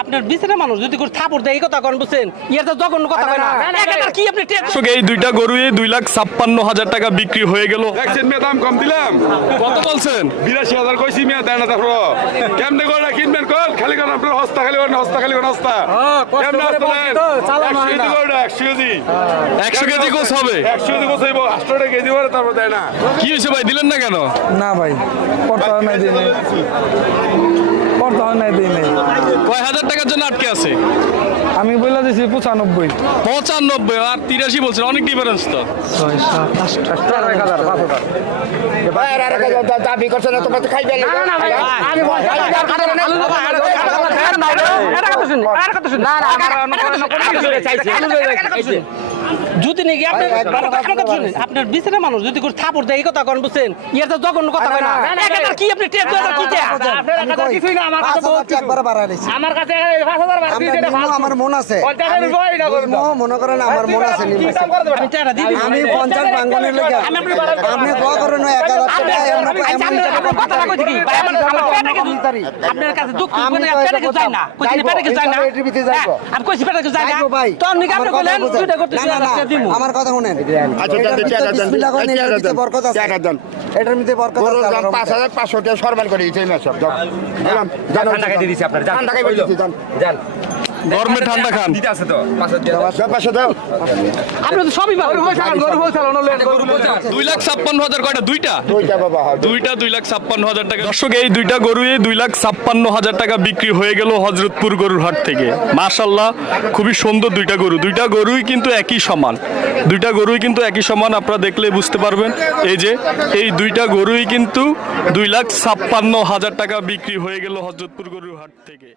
আপনার বিচেনা মানুষ যদি করে থাপড় দেয় এই কথা করেন বুঝছেন? ইয়ার তো জঘন্য কথা কয় না? কি আপনি টেক এই দুইটা গরুই দুই লাখ ছাপ্পান্ন হাজার টাকা বিক্রি হয়ে গেল। দেখছেন মেয়ে দাম কম দিলাম। কত বলছেন? বিরাশি হাজার কইছি মেয়ে দেয় না তারপর। কেমনে করে কিনবেন কল? খালি করেন আপনার হস্তা খালি করেন হস্তা খালি করেন হস্তা। কেমনে হস্তা দেন? একশো কেজি করে একশো কেজি। কেজি হবে। একশো কেজি গোছাইব আটশো টাকা কেজি করে তারপর দেয় না। কি হয়েছে ভাই দিলেন না কেন? না ভাই পড়তে হয় নাই নাই হয় দিই নাই কয় হাজার টাকার জন্য আটকে আছে আমি বলে দিছি পঁচানব্বই পঁচানব্বই আর তিরাশি বলছেন অনেক ডিফারেন্স তো দাবি করছে না তোমার খাইবে না যদি নাকি আপনি আপনার কথা শুনেন আপনার বিচেনা মানুষ যদি করে থাপড় দেয় এই কথা করেন বুঝছেন? ইয়ার তো জঘন্য কথা কয় না। একেবারে কি আপনি টেক কি আপনার কাছে কিছুই না আমার কাছে বহুত একবার বাড়াই দিছি আমার কাছে পাঁচ হাজার বার আমরা দিয়ে দিলে নিমো, আমার মন আছে। মনে করেন আমার মন আছে। কি? আমি টাকা দিবি আমি পঞ্চাশ ভাঙ্গনের লেগে আমি আপনি দোয়া করেন না, এক হাজার টাকা এমন এমন আপনার- আপনার কইছি কি? ভাই, আমার- আমার আপনার কাছে দুঃখ মানে তো পেটে এটা কিছু যায় না। কইছি না, পেটে যায় না। হ্যাঁ, আমি কইছি পেটে যায় না। তো আপনি কি আপনি আমার কথা বুঝেন। দুইটা করতে। আমার কথা শুনেন আচ্ছা, এটার টাকা টাকা দেন। বরকত। টাকা পাঁচ হাজার পাঁচশো টাকা সরবান করে দিয়েছে এই মাস সব যাও। গেলাম। যান, ঠান্ডা আপনার, যান। ঠান্ডা খাইতে দিছি, যান। গরমে ঠান্ডা খান। আছে তো পাঁচশো দাও। দাও, পাঁচশো দাও। আপনি তো সবই পাবেন। দুই লাখ ছাপ্পান্ন হাজার কয়টা? দুইটা? দুইটা বাবা, দুইটা দুই লাখ ছাপ্পান্ন হাজার টাকা। দর্শক এই দুইটা গরুই দুই লাখ ছাপ্পান্ন হাজার টাকা বিক্রি হয়ে গেল হজরতপুর গরুর হাট থেকে। মাশাল্লাহ খুবই সুন্দর দুইটা গরু। দুইটা গরুই কিন্তু একই সমান। দুইটা গরুই কিন্তু একই সমান আপনারা দেখলে বুঝতে পারবেন। এই যে এই দুইটা গরুই কিন্তু দুই লাখ ছাপ্পান্ন হাজার টাকা বিক্রি হয়ে গেল হজরতপুর গরুর হাট থেকে।